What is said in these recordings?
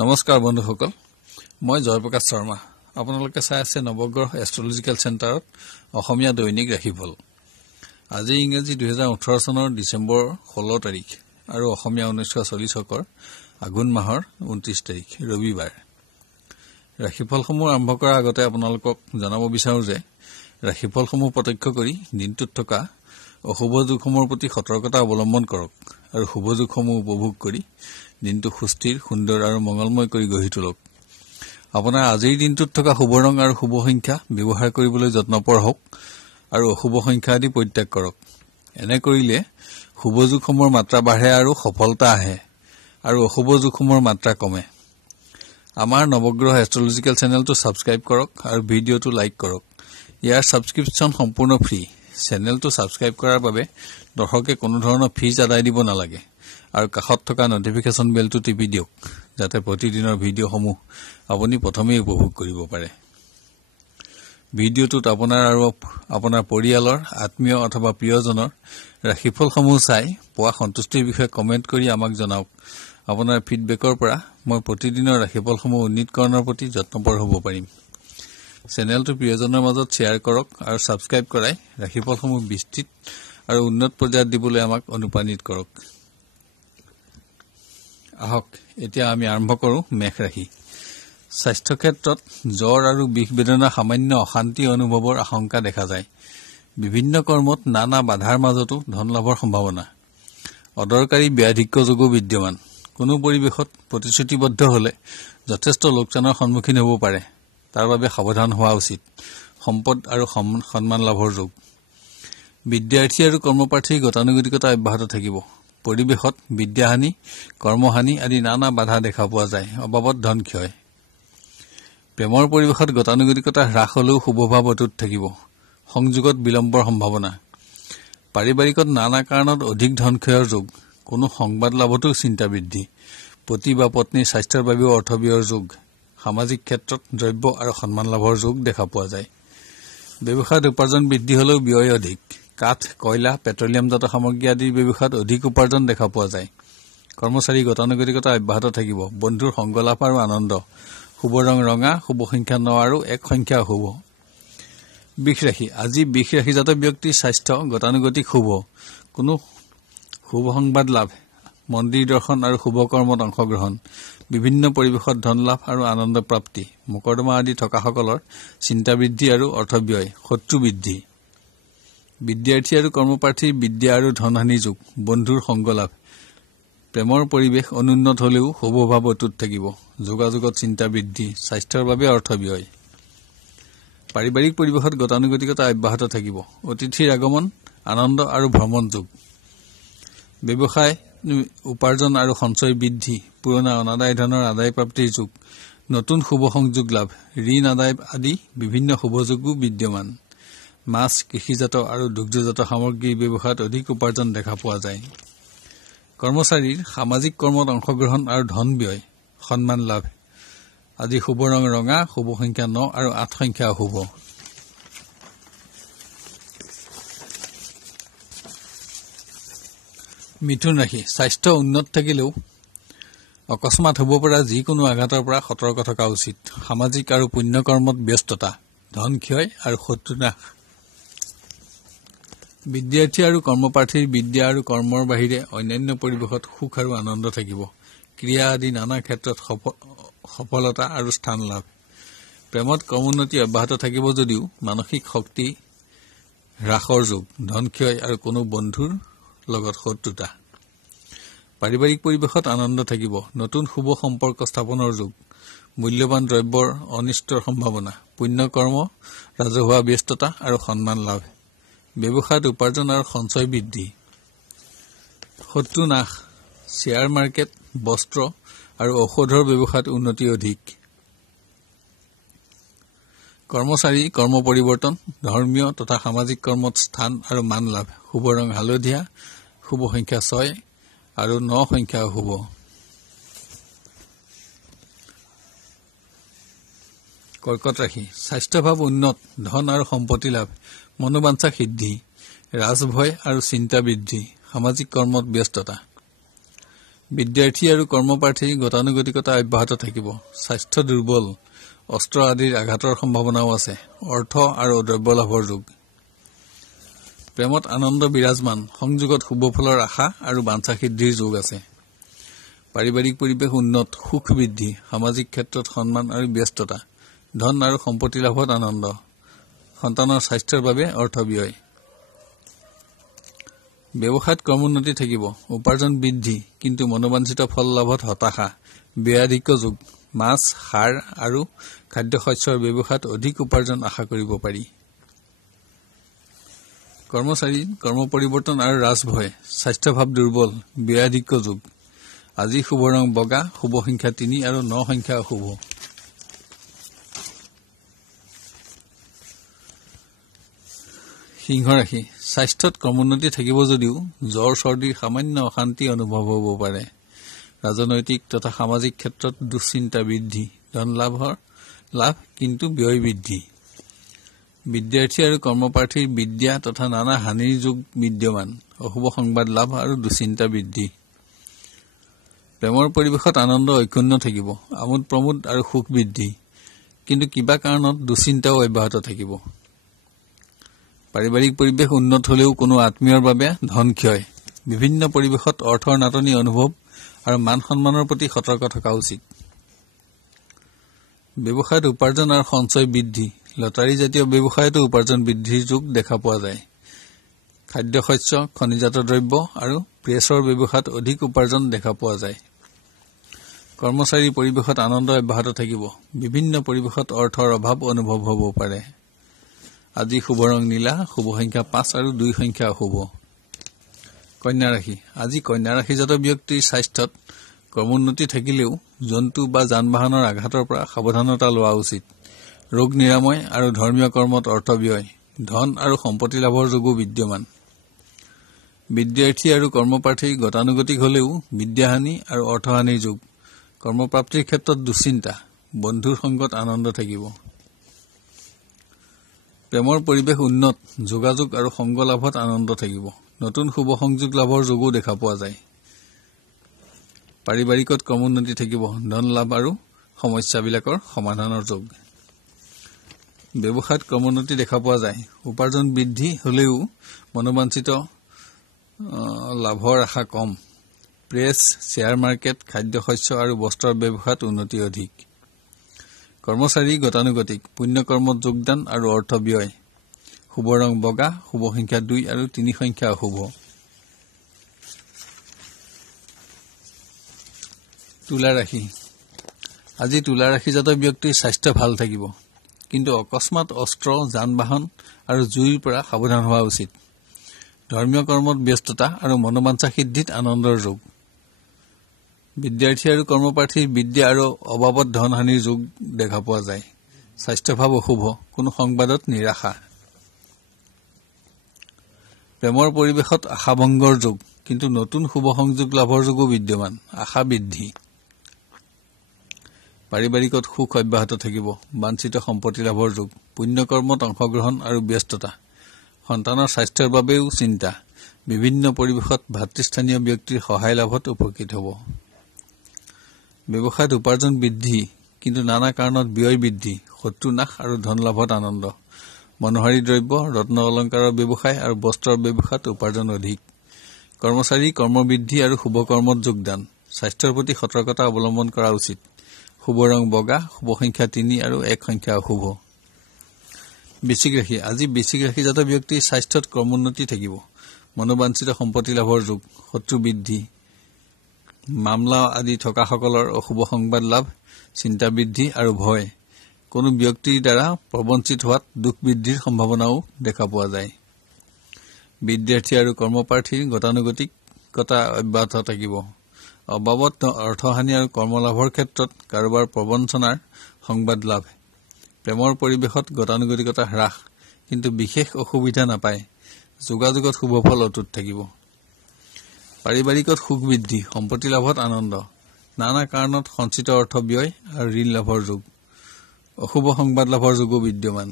নমস্কাৰ বন্ধুসকল মই জয়প্ৰকাশ শৰ্মা আপোনালোকে চাই আছে নৱগ্ৰহ এষ্ট্ৰলজিক্যাল চেণ্টাৰত অসমীয়া দৈনিক ৰাশিফল আজি ইংৰাজী 2018 চনৰ ডিসেম্বৰ 16 তাৰিখ আৰু অসমীয়া 1940 চকৰ আঘোণ মাহৰ 29 তাৰিখ ৰবিবাৰ ৰাশিফলসমূহ আৰম্ভ কৰাৰ আগতে আপোনালোকক জনাব বিচাৰো যে ৰাশিফলসমূহ প্ৰত্যক্ষ কৰি দিনটোত থকা অশুভ যোগসমূহৰ প্ৰতি সতৰ্কতা অৱলম্বন কৰক আৰু শুভ যোগসমূহ উপভোগ কৰি দিনটো সুস্থিৰ সুন্দৰ আৰু মংগলময় কৰি গঢ়ি তোলক আপোনাৰ আজিৰ দিনটোত থকা শুভ ৰং আৰু শুভ সংখ্যা ব্যৱহাৰ কৰিবলৈ যত্ন কৰক আৰু অশুভ সংখ্যা আদি পৰিত্যাগ কৰক এনে কৰিলে শুভ যোগসমূহৰ মাত্ৰা বাঢ়ে আৰু সফলতা আহে আৰু অশুভ যোগসমূহৰ মাত্ৰা কমে আমাৰ নৱগ্ৰহ এষ্ট্ৰলজিক্যাল চেনেলটো সাবস্ক্ৰাইব কৰক আৰু ভিডিঅটো লাইক কৰক ইয়াৰ সাবস্ক্ৰিপচন সম্পূৰ্ণ ফ্ৰী চেনেলটো সাবস্ক্ৰাইব কৰাৰ বাবে দৰ্শকে কোনো ধৰণৰ ফিজ আদায় দিব নালাগে আৰু কাষত থকা নটিফিকেশন বেলটো টিপি দিয়ক যাতে প্ৰতিদিনৰ ভিডিঅসমূহ আপুনি প্ৰথমেই উপভোগ কৰিব পাৰে ভিডিঅটোত আপোনাৰ আৰু আপোনাৰ পৰিয়ালৰ আত্মীয় অথবা প্ৰিয়জনৰ ৰাশিফলসমূহ চাই পোৱা সন্তুষ্টিৰ বিষয়ে কমেন্ট কৰি আমাক জনাওক আপোনাৰ ফিডবেকৰ পৰা মই প্ৰতিদিনৰ ৰাশিফলসমূহ উন্নীতকৰণৰ প্ৰতি যত্নপৰ হ'ব পাৰিম চেনেলটো প্ৰিয়জনৰ মাজত শ্বেয়াৰ কৰক আৰু সাবস্ক্ৰাইব কৰাই ৰাশিফলসমূহ বিস্তৃত আৰু উন্নত পৰ্যায়ত দিবলৈ আমাক অনুপ্ৰাণিত কৰক আহক এতিয়া আমি আৰম্ভ কৰো মেষ ৰাশি স্বাস্থ্য ক্ষেত্ৰত জ্বৰ আৰু বিষ বেদনা সামান্য অশান্তি অনুভৱৰ আশংকা দেখা যায় বিভিন্ন কৰ্মত নানা বাধাৰ মাজতো ধন লাভৰ সম্ভাৱনা অদৰকাৰী ব্যাধিক্য যোগো বিদ্যমান কোনো পৰিবেশত প্ৰতিশ্ৰুতিবদ্ধ হলে যথেষ্ট লোকচানৰ সন্মুখীন হ'ব পাৰে তাৰ বাবে সাৱধান হোৱা উচিত সম্পদ আৰু সন্মান লাভৰ যোগ বিদ্যাৰ্থী আৰু কৰ্মপ্ৰাৰ্থীৰ গতানুগতিকতা অব্যাহত থাকিব পৰিবেশত বিদ্যাহানি কৰ্মহানি আদি নানা বাধা দেখা পোৱা যায় অবাবত ধন ক্ষয় প্ৰেমৰ পৰিবেশত গতানুগতিকতা হ্ৰাস হলেও শুভভাৱ অটুট থাকিব সংযোগত বিলম্বৰ সম্ভাৱনা পাৰিবাৰিকত নানা কাৰণত অধিক ধন ক্ষয়ৰ যোগ কোনো সংবাদ লাভতো চিন্তা বৃদ্ধি পতি বা পত্নীৰ স্বাস্থ্যৰ বাবেও অৰ্থব্যয়ৰ যোগ সামাজিক ক্ষেত্ৰত দ্ৰব্য আৰু সন্মান লাভৰ যোগ দেখা পোৱা যায় ব্যৱসায়ত উপাৰ্জন বৃদ্ধি হলেও ব্যয় অধিক কাঠ কয়লা পেট্ৰলিয়ামজাত সামগ্ৰী আদিৰ ব্যৱসায়ত অধিক উপাৰ্জন দেখা পোৱা যায় কৰ্মচাৰী গতানুগতিকতা অব্যাহত থাকিব বন্ধুৰ সংগ লাভ আৰু আনন্দ শুভ ৰং ৰঙা শুভ সংখ্যা 9 আৰু 1 সংখ্যা শুভ বৃষ ৰাশি আজি বৃষ ৰাশিজাত ব্যক্তিৰ স্বাস্থ্য গতানুগতিক শুভ কোনো শুভ সংবাদ লাভ মন্দিৰ দৰ্শন আৰু শুভ কৰ্মত অংশগ্ৰহণ বিভিন্ন পৰিবেশত ধন লাভ আৰু আনন্দ প্ৰাপ্তি মকৰদমা আদি থকাসকলৰ চিন্তা বৃদ্ধি আৰু অৰ্থব্যয় শত্ৰু বৃদ্ধি বিদ্যাৰ্থী আৰু কৰ্মপ্ৰাৰ্থীৰ বিদ্যা আৰু ধনহানি যোগ বন্ধুৰ সংগ লাভ প্ৰেমৰ পৰিবেশ অনুন্নত হলেও শুভভাৱ অটুট থাকিব যোগাযোগত চিন্তা বৃদ্ধি স্বাস্থ্যৰ বাবে অৰ্থব্যয় পাৰিবাৰিক পৰিবেশত গতানুগতিকতা অব্যাহত থাকিব অতিথিৰ আগমন আনন্দ আৰু ভ্ৰমণ যোগ ব্যৱসায় উপাৰ্জন আৰু সঞ্চয় বৃদ্ধি পুৰণা অনাদায় ধনৰ আদায় প্ৰাপ্তিৰ যোগ নতুন শুভ সংযোগ লাভ ঋণ আদায় আদি বিভিন্ন শুভ যোগো বিদ্যমান মাছ কৃষিজাত আৰু দুগ্ধজাত সামগ্ৰীৰ ব্যৱসায়ত অধিক উপাৰ্জন দেখা পোৱা যায় কৰ্মচাৰীৰ সামাজিক কৰ্মত অংশগ্ৰহণ আৰু ধন ব্যয় সন্মান লাভ আজি শুভ ৰং ৰঙা শুভ সংখ্যা 9 আৰু 8 সংখ্যা শুভ মিথুন ৰাশি স্বাস্থ্য উন্নত থাকিলেও অকস্মাত হ'ব পৰা যিকোনো আঘাতৰ পৰা সতৰ্ক থকা উচিত সামাজিক আৰু পুণ্য কৰ্মত ব্যস্ততা ধন ক্ষয় আৰু শত্ৰুনাশ বিদ্যাৰ্থী আৰু কৰ্মপ্ৰাৰ্থীৰ বিদ্যা আৰু কৰ্মৰ বাহিৰে অন্যান্য পৰিবেশত সুখ আৰু আনন্দ থাকিব ক্ৰিয়া আদি নানা ক্ষেত্ৰত সফলতা আৰু স্থান লাভ প্ৰেমত কৰ্মোন্নতি অব্যাহত থাকিব যদিও মানসিক শক্তি হ্ৰাসৰ যোগ ধন ক্ষয় আৰু কোনো বন্ধুৰ লগত শত্ৰুতা পাৰিবাৰিক পৰিবেশত আনন্দ থাকিব নতুন শুভ সম্পৰ্ক স্থাপনৰ যোগ মূল্যৱান দ্ৰব্যৰ অনিষ্টৰ সম্ভাৱনা পুণ্য কৰ্ম ৰাজহুৱা ব্যস্ততা আৰু সন্মান লাভ ব্যৱসায়ত উপাৰ্জন আৰু সঞ্চয় বৃদ্ধি শত্ৰু নাশ শ্বেয়াৰ মাৰ্কেট বস্ত্ৰ আৰু ঔষধৰ ব্যৱসায়ত উন্নতি অধিক কৰ্মচাৰী কৰ্ম পৰিৱৰ্তন ধৰ্মীয় তথা সামাজিক কৰ্মত স্থান আৰু মান লাভ শুভ ৰং হালধীয়া শুভ সংখ্যা 6 আৰু 9 সংখ্যা শুভ কৰ্কট ৰাশি স্বাস্থ্যভাৱ উন্নত ধন আৰু সম্পত্তি লাভ মনোবাঞ্ছা সিদ্ধি ৰাজভয় আৰু চিন্তা বৃদ্ধি সামাজিক কৰ্মত ব্যস্ততা বিদ্যাৰ্থী আৰু কৰ্মপ্ৰাৰ্থীৰ গতানুগতিকতা অব্যাহত থাকিব। স্বাস্থ্য দুৰ্বল, অস্ত্ৰ আদিৰ আঘাতৰ সম্ভাৱনাও আছে। অৰ্থ আৰু দ্ৰব্য লাভৰ যোগ। প্ৰেমত আনন্দ বিৰাজমান, সংযোগত শুভফলৰ আশা আৰু বাঞ্ছা সিদ্ধিৰ যোগ আছে। পাৰিবাৰিক পৰিৱেশ উন্নত, সুখ বৃদ্ধি, সামাজিক ক্ষেত্ৰত সন্মান আৰু ব্যস্ততা, ধন আৰু সম্পত্তি লাভত আনন্দ, সন্তানৰ স্বাস্থ্যৰ বাবে অৰ্থ ব্যয়। ব্যৱসায়ত ক্ৰমোন্নতি থাকিব, উপাৰ্জন বৃদ্ধি, কিন্তু মনোবাঞ্ছিত ফল লাভত হতাশা, ব্যয়াধিক্য যোগ। মাছ, সাৰ আৰু খাদ্যশস্যৰ ব্যৱসায়ত অধিক উপাৰ্জন আশা কৰিব পাৰি। কৰ্মচাৰী কৰ্ম পৰিৱৰ্তন আৰু ৰাজভয়, স্বাস্থ্যভাৱ দুৰ্বল, ব্যয়াধিক্য যোগ। আজি শুভ ৰং বগা, শুভ সংখ্যা 3 আৰু 9 সংখ্যা অশুভ। সিংহ ৰাশি, স্বাস্থ্যত ক্ৰমোন্নতি থাকিব যদিও জ্বৰ চৰ্দিৰ সামান্য অশান্তি অনুভৱ হ'ব পাৰে। ৰাজনৈতিক তথা সামাজিক ক্ষেত্ৰত দুশ্চিন্তা বৃদ্ধি, ধন লাভ কিন্তু ব্যয় বৃদ্ধি। বিদ্যাৰ্থী আৰু কৰ্মপ্ৰাৰ্থীৰ বিদ্যা তথা নানা হানিৰ যোগ বিদ্যমান, অশুভ সংবাদ লাভ আৰু দুশ্চিন্তা বৃদ্ধি। প্ৰেমৰ পৰিৱেশত আনন্দ ঐকন্য থাকিব, আমোদ প্ৰমোদ আৰু সুখ বৃদ্ধি, কিন্তু কিবা কাৰণত দুশ্চিন্তাও অব্যাহত থাকিব। পাৰিবাৰিক পৰিৱেশ উন্নত হলেও কোনো আত্মীয়ৰ বাবে ধন ক্ষয়, বিভিন্ন পৰিৱেশত অৰ্থৰ নাটনি অনুভৱ আৰু মান সন্মানৰ প্ৰতি সতৰ্ক থকা উচিত। ব্যৱসায়ত উপাৰ্জন আৰু সঞ্চয় বৃদ্ধি, লটাৰী জাতীয় ব্যৱসায়তো উপাৰ্জন বৃদ্ধিৰ যোগ দেখা পোৱা যায়। খাদ্যশস্য, খনিজাত দ্ৰব্য আৰু প্ৰেছৰ ব্যৱসায়ত অধিক উপাৰ্জন দেখা পোৱা যায়। কৰ্মচাৰীৰ পৰিৱেশত আনন্দ অব্যাহত থাকিব, বিভিন্ন পৰিৱেশত অৰ্থৰ অভাৱ অনুভৱ হ'ব পাৰে। আজি শুভ ৰং নীলা, শুভ সংখ্যা 5 আৰু 2 সংখ্যা অশুভ। কন্যা ৰাশি, আজি কন্যা ৰাশিজাত ব্যক্তিৰ স্বাস্থ্যত ক্ৰমোন্নতি থাকিলেও জন্তু বা যান বাহনৰ আঘাতৰ পৰা সাৱধানতা লোৱা উচিত। ৰোগ নিৰাময় আৰু ধৰ্মীয় কৰ্মত অৰ্থ ব্যয়, ধন আৰু সম্পত্তি লাভৰ যোগো বিদ্যমান। বিদ্যাৰ্থী আৰু কৰ্মপ্ৰাৰ্থী গতানুগতিক হলেও বিদ্যাহানি আৰু অৰ্থহানিৰ যোগ। কৰ্মপ্ৰাপ্তিৰ ক্ষেত্ৰত দুশ্চিন্তা, বন্ধুৰ সংগত আনন্দ থাকিব। প্ৰেমৰ পৰিৱেশ উন্নত, যোগাযোগ আৰু সংগ লাভত আনন্দ থাকিব, নতুন শুভ সংযোগ লাভৰ যোগো দেখা পোৱা যায়। পাৰিবাৰিকত ক্ৰমোন্নতি থাকিব, ধন লাভ আৰু সমস্যাবিলাকৰ সমাধানৰ যোগ। ব্যৱসায়ত ক্ৰমোন্নতি দেখা পোৱা যায়, উপাৰ্জন বৃদ্ধি হলেও মনোবাঞ্ছিত লাভৰ আশা কম। প্ৰেছ, শ্বেয়াৰ মাৰ্কেট, খাদ্যশস্য আৰু বস্ত্ৰৰ ব্যৱসায়ত উন্নতি অধিক। কৰ্মচাৰী গতানুগতিক, পুণ্যকৰ্মত যোগদান আৰু অৰ্থ ব্যয়। শুভ ৰং বগা, শুভ সংখ্যা 2 আৰু 3 সংখ্যা অশুভ। তুলা ৰাশি, আজি তুলা ৰাশিজাত ব্যক্তিৰ স্বাস্থ্য ভাল থাকিব, কিন্তু অকস্মাত অস্ত্ৰ, যান বাহন আৰু জুইৰ পৰা সাৱধান হোৱা উচিত। ধৰ্মীয় কৰ্মত ব্যস্ততা আৰু মনোবাঞ্ছা সিদ্ধিত আনন্দৰ যোগ। বিদ্যাৰ্থী আৰু কৰ্মপ্ৰাৰ্থীৰ বিদ্যা আৰু অবাবত ধনহানিৰ যোগ দেখা পোৱা যায়। স্বাস্থ্যভাৱ অশুভ, কোনো সংবাদত নিৰাশা। প্ৰেমৰ পৰিৱেশত আশাভংগৰ যোগ, কিন্তু নতুন শুভ সংযোগ লাভৰ যোগো বিদ্যমান, আশা বৃদ্ধি। পাৰিবাৰিকত সুখ অব্যাহত থাকিব, বাঞ্ছিত সম্পত্তি লাভৰ যোগ, পুণ্যকৰ্মত অংশগ্ৰহণ আৰু ব্যস্ততা। সন্তানৰ স্বাস্থ্যৰ বাবেও চিন্তা, বিভিন্ন পৰিৱেশত ভাতৃস্থানীয় ব্যক্তিৰ সহায় লাভত উপকৃত হ'ব। ব্যৱসায়ত উপাৰ্জন বৃদ্ধি, কিন্তু নানা কাৰণত ব্যয় বৃদ্ধি, শত্ৰু নাশ আৰু ধন লাভত আনন্দ। মনোহাৰী দ্ৰব্য, ৰত্ন অলংকাৰৰ ব্যৱসায় আৰু বস্ত্ৰৰ ব্যৱসায়ত উপাৰ্জন অধিক। কৰ্মচাৰী কৰ্মবৃদ্ধি আৰু শুভ কৰ্মত যোগদান, স্বাস্থ্যৰ প্ৰতি সতৰ্কতা অৱলম্বন কৰা উচিত। শুভ ৰং বগা, শুভ সংখ্যা 3 আৰু 1 সংখ্যা অশুভ। বৃশ্চিক ৰাশি, আজি বৃশ্চিক ৰাশিজাত ব্যক্তিৰ স্বাস্থ্যত ক্ৰমোন্নতি থাকিব, মনোবাঞ্ছিত সম্পত্তি লাভৰ যোগ, শত্ৰু বৃদ্ধি, মামলা আদি থকাসকলৰ অশুভ সংবাদ লাভ, চিন্তা বৃদ্ধি আৰু ভয়। কোনো ব্যক্তিৰ দ্বাৰা প্ৰবঞ্চিত হোৱাত দুখ বৃদ্ধিৰ সম্ভাৱনাও দেখা পোৱা যায়। বিদ্যাৰ্থী আৰু কৰ্মপ্ৰাৰ্থীৰ গতানুগতিকতা অব্যাহত থাকিব, অবাবত অৰ্থহানি আৰু কৰ্মলাভৰ ক্ষেত্ৰত কাৰোবাৰ প্ৰবঞ্চনাৰ সংবাদ লাভ। প্ৰেমৰ পৰিৱেশত গতানুগতিকতা হ্ৰাস, কিন্তু বিশেষ অসুবিধা নাপায়। যোগাযোগত শুভফল অটুট থাকিব। পাৰিবাৰিকত সুখ বৃদ্ধি, সম্পত্তি লাভত আনন্দ, নানা কাৰণত সঞ্চিত অৰ্থ ব্যয় আৰু ঋণ লাভৰ যোগ। অশুভ সংবাদ লাভৰ যোগো বিদ্যমান।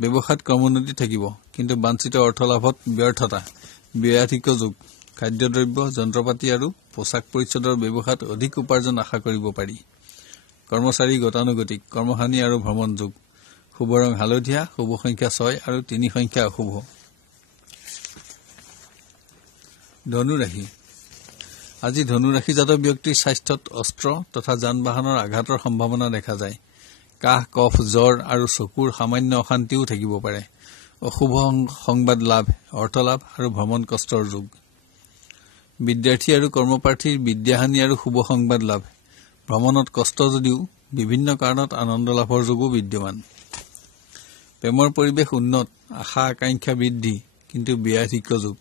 ব্যৱসায়ত ক্ৰমোন্নতি থাকিব, কিন্তু বাঞ্ছিত অৰ্থ লাভত ব্যৰ্থতা, ব্যয়াধিক্য যোগ। খাদ্যদ্ৰব্য যন্ত্ৰপাতি আৰু পোছাক পৰিচ্ছদৰ ব্যৱসায়ত অধিক উপাৰ্জন আশা কৰিব পাৰি। কৰ্মচাৰী গতানুগতিক কৰ্মহানি আৰু ভ্ৰমণ যোগ। শুভ ৰং হালধীয়া, শুভ সংখ্যা 6 আৰু 3 সংখ্যা অশুভ। ধনু ৰাশি আজি ধনু ৰাশিজাত ব্যক্তিৰ স্বাস্থ্যত অস্ত্ৰ তথা যান বাহনৰ আঘাতৰ সম্ভাৱনা দেখা যায়। কাহ, কফ, জ্বৰ আৰু চকুৰ সামান্য অশান্তিও থাকিব পাৰে। অশুভ সংবাদ লাভ, অৰ্থলাভ আৰু ভ্ৰমণ কষ্টৰ যোগ। বিদ্যাৰ্থী আৰু কৰ্মপ্ৰাৰ্থীৰ বিদ্যাহানি আৰু শুভ সংবাদ লাভ। ভ্ৰমণত কষ্ট যদিও বিভিন্ন কাৰণত আনন্দ লাভৰ যোগো বিদ্যমান। প্ৰেমৰ পৰিৱেশ উন্নত, আশা আকাংক্ষা বৃদ্ধি, কিন্তু ব্যয়াধিক্য যোগ।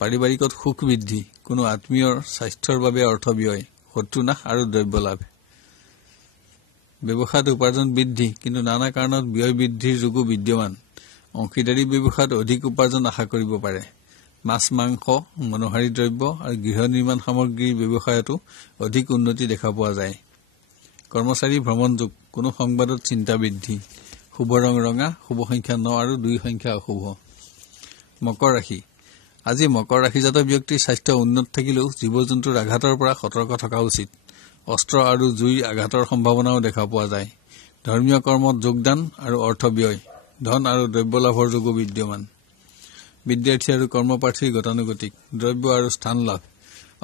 পাৰিবাৰিকত সুখ বৃদ্ধি, কোনো আত্মীয়ৰ স্বাস্থ্যৰ বাবে অৰ্থ ব্যয়, শত্ৰুনাশ আৰু দ্ৰব্য লাভ। ব্যৱসায়ত উপাৰ্জন বৃদ্ধি, কিন্তু নানা কাৰণত ব্যয় বৃদ্ধিৰ যোগো বিদ্যমান। অংশীদাৰী ব্যৱসায়ত অধিক উপাৰ্জন আশা কৰিব পাৰে। মাছ, মাংস, মনোহাৰী দ্ৰব্য আৰু গৃহ নিৰ্মাণ সামগ্ৰীৰ ব্যৱসায়তো অধিক উন্নতি দেখা পোৱা যায়। কৰ্মচাৰী ভ্ৰমণ যোগ, কোনো সংবাদত চিন্তা বৃদ্ধি। শুভ ৰং ৰঙা, শুভ সংখ্যা 9 আৰু 2 সংখ্যা অশুভ। মকৰ ৰাশি আজি মকৰ ৰাশিজাত ব্যক্তিৰ স্বাস্থ্য উন্নত থাকিলেও জীৱ জন্তুৰ আঘাতৰ পৰা সতৰ্ক থকা উচিত। অস্ত্ৰ আৰু জুইৰ আঘাতৰ সম্ভাৱনাও দেখা পোৱা যায়। ধৰ্মীয় কৰ্মত যোগদান আৰু অৰ্থ ব্যয়, ধন আৰু দ্ৰব্য লাভৰ যোগো বিদ্যমান। বিদ্যাৰ্থী আৰু কৰ্মপ্ৰাৰ্থীৰ গতানুগতিক দ্ৰব্য আৰু স্থান লাভ।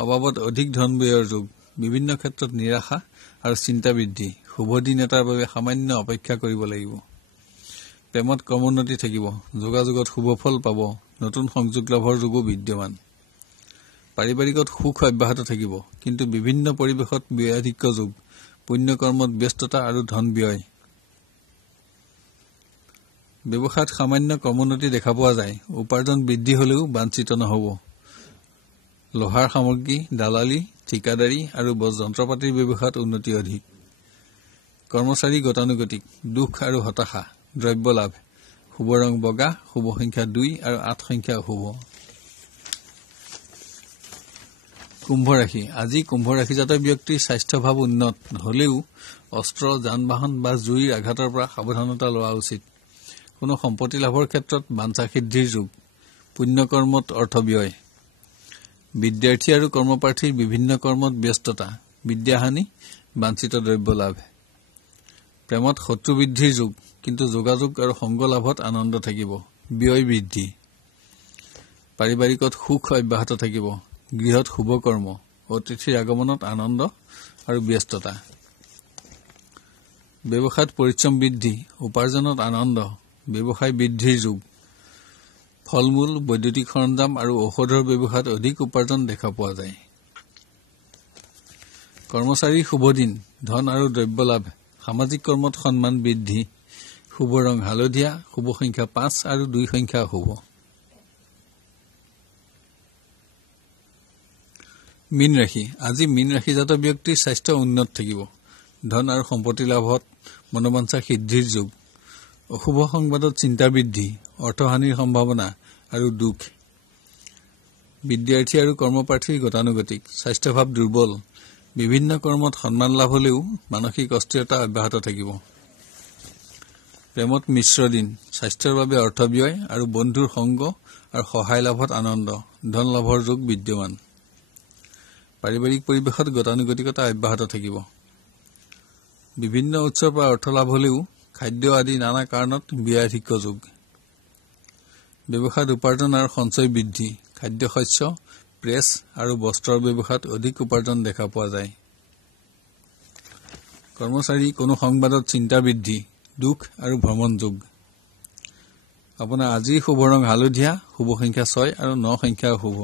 অভাৱত অধিক ধন ব্যয়ৰ যোগ। বিভিন্ন ক্ষেত্ৰত নিৰাশা আৰু চিন্তা বৃদ্ধি। শুভ দিন এটাৰ বাবে সামান্য অপেক্ষা কৰিব লাগিব। প্ৰেমত ক্ৰমোন্নতি থাকিব। যোগাযোগত শুভ ফল পাব। নতুন সংযোগ লাভৰ যোগো বিদ্যমান। পাৰিবাৰিকত সুখ অব্যাহত থাকিব, কিন্তু বিভিন্ন পৰিৱেশত ব্যয়াধিক্য যোগ। পুণ্যকৰ্মত ব্যস্ততা আৰু ধন ব্যয়। ব্যৱসায়ত সামান্য ক্ৰমোন্নতি দেখা পোৱা যায়। উপাৰ্জন বৃদ্ধি হলেও বাঞ্ছিত নহব। লোহাৰ সামগ্ৰী, দালালি, ঠিকাদাৰী আৰু যন্ত্ৰপাতিৰ ব্যৱসায়ত উন্নতি অধিক। কৰ্মচাৰী গতানুগতিক দুখ আৰু হতাশা, দ্ৰব্য লাভ। শুভ ৰং বগা, শুভ সংখ্যা 2 আৰু 8 সংখ্যা অশুভ। কুম্ভ ৰাশি আজি কুম্ভ ৰাশিজাত ব্যক্তিৰ স্বাস্থ্যভাৱ উন্নত হলেও অস্ত্ৰ, যান বাহন বা জুইৰ আঘাতৰ পৰা সাৱধানতা লোৱা উচিত। কোনো সম্পত্তি লাভৰ ক্ষেত্ৰত বাঞ্ছা সিদ্ধিৰ যোগ। পুণ্যকৰ্মত অৰ্থ ব্যয়। বিদ্যাৰ্থী আৰু কৰ্মপ্ৰাৰ্থীৰ বিভিন্ন কৰ্মত ব্যস্ততা, বিদ্যাহানি, বাঞ্ছিত দ্ৰব্য লাভ। প্ৰেমত শত্ৰু বৃদ্ধিৰ যোগ, কিন্তু যোগাযোগ আৰু সংগ লাভত আনন্দ থাকিব। ব্যয় বৃদ্ধি। পাৰিবাৰিকত সুখ অব্যাহত থাকিব। গৃহত শুভ কৰ্ম, অতিথিৰ আগমনত আনন্দ আৰু ব্যস্ততা। ব্যৱসায়ত পৰিশ্ৰম বৃদ্ধি, উপাৰ্জনত আনন্দ, ব্যৱসায় বৃদ্ধিৰ যোগ। ফল মূল, বৈদ্যুতিক সৰঞ্জাম আৰু ঔষধৰ ব্যৱসায়ত অধিক উপাৰ্জন দেখা পোৱা যায়। কৰ্মচাৰীৰ শুভ দিন, ধন আৰু দ্ৰব্য লাভ। সামাজিক কৰ্মত সন্মান বৃদ্ধি। শুভ ৰং হালধীয়া, শুভ সংখ্যা 5 আৰু 2 সংখ্যা অশুভ। মীন ৰাশি আজি মীন ৰাশিজাত ব্যক্তিৰ স্বাস্থ্য উন্নত থাকিব। ধন আৰু সম্পত্তি লাভত মনোবাঞ্ছা সিদ্ধিৰ যোগ। অশুভ সংবাদত চিন্তা বৃদ্ধি, অৰ্থহানিৰ সম্ভাৱনা আৰু দুখ। বিদ্যাৰ্থী আৰু কৰ্মপ্ৰাৰ্থীৰ গতানুগতিক স্বাস্থ্যভাৱ দুৰ্বল। বিভিন্ন কৰ্মত সন্মান লাভ হলেও মানসিক অস্থিৰতা অব্যাহত থাকিব। প্ৰেমত মিশ্ৰ দিন, স্বাস্থ্যৰ বাবে অৰ্থ ব্যয় আৰু বন্ধুৰ সংগ আৰু সহায় লাভত আনন্দ, ধন লাভৰ যোগ বিদ্যমান। পাৰিবাৰিক পৰিৱেশত গতানুগতিকতা অব্যাহত থাকিব। বিভিন্ন উৎসৰ পৰা অৰ্থ লাভ হলেও খাদ্য আদি নানা কাৰণত ব্যয়াধিক্য যোগ। ব্যৱসায়ত উপাৰ্জন আৰু সঞ্চয় বৃদ্ধি। খাদ্যশস্য, প্ৰেছ আৰু বস্ত্ৰৰ ব্যৱসায়ত অধিক উপাৰ্জন দেখা পোৱা যায়। কৰ্মচাৰী কোনো সংবাদত চিন্তা বৃদ্ধি, দুখ আৰু ভ্ৰমণ যোগ। আপোনাৰ আজিৰ শুভ ৰং হালধীয়া, শুভ সংখ্যা 6 আৰু 9 সংখ্যা অশুভ।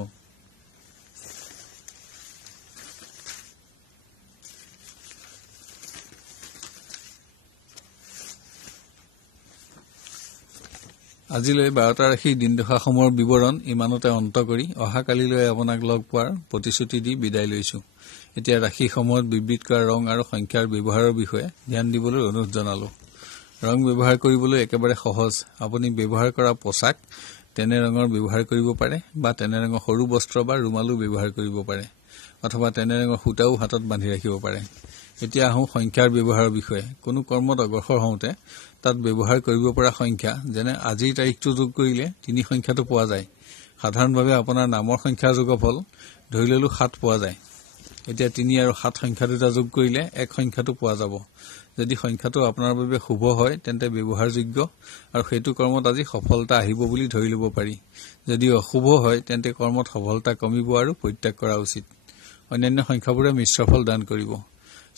আজিলৈ 12টা ৰাশিৰ দিনদশাসমূহৰ বিৱৰণ ইমানতে অন্ত কৰি অহাকালিলৈ আপোনাক লগ পোৱাৰ প্ৰতিশ্ৰুতি দি বিদায় লৈছো। এতিয়া ৰাশিসমূহত বিবৃত কৰা ৰং আৰু সংখ্যাৰ ব্যৱহাৰৰ বিষয়ে ধ্যান দিবলৈ অনুৰোধ জনালো। ৰং ব্যৱহাৰ কৰিবলৈ একেবাৰে সহজ। আপুনি ব্যৱহাৰ কৰা পোছাক তেনে ৰঙৰ ব্যৱহাৰ কৰিব পাৰে বা তেনে ৰঙৰ সৰু বস্ত্ৰ বা ৰুমালো ব্যৱহাৰ কৰিব পাৰে, অথবা তেনে ৰঙৰ সূতাও হাতত বান্ধি ৰাখিব পাৰে। এতিয়া আহোঁ সংখ্যাৰ ব্যৱহাৰৰ বিষয়ে। কোনো কৰ্মত অগ্ৰসৰ হওঁতে তাত ব্যৱহাৰ কৰিব পৰা সংখ্যা, যেনে আজিৰ তাৰিখটো যোগ কৰিলে 3 সংখ্যাটো পোৱা যায়। সাধাৰণভাৱে আপোনাৰ নামৰ সংখ্যাৰ যোগফল ধৰি ললো 7 পোৱা যায় এতিয়া 3 আৰু 7 সংখ্যা দুটা যোগ কৰিলে এক সংখ্যাটো পোৱা যাব যদি সংখ্যাটো আপোনাৰ বাবে শুভ হয় তেন্তে ব্যৱহাৰযোগ্য আৰু সেইটো কৰ্মত আজি সফলতা আহিব বুলি ধৰি লব পাৰি যদি অশুভ হয় তেন্তে কৰ্মত সফলতা কমিব আৰু পৰিত্যাগ কৰা উচিত অন্যান্য সংখ্যাবোৰে মিশ্ৰফল দান কৰিব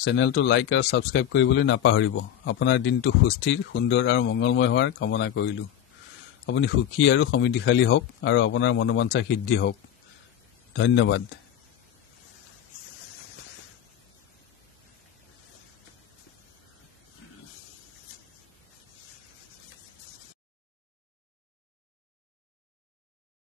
চেনেলটো লাইক আৰু সাবস্ক্ৰাইব কৰিবলৈ নাপাহৰিব আপোনাৰ দিনটো সুস্থিৰ সুন্দৰ আৰু মংগলময় হোৱাৰ কামনা কৰিলো আপুনি সুখী আৰু সমৃদ্ধিশালী হওক আৰু আপোনাৰ মনোবাঞ্ছা সিদ্ধি হওক ধন্যবাদ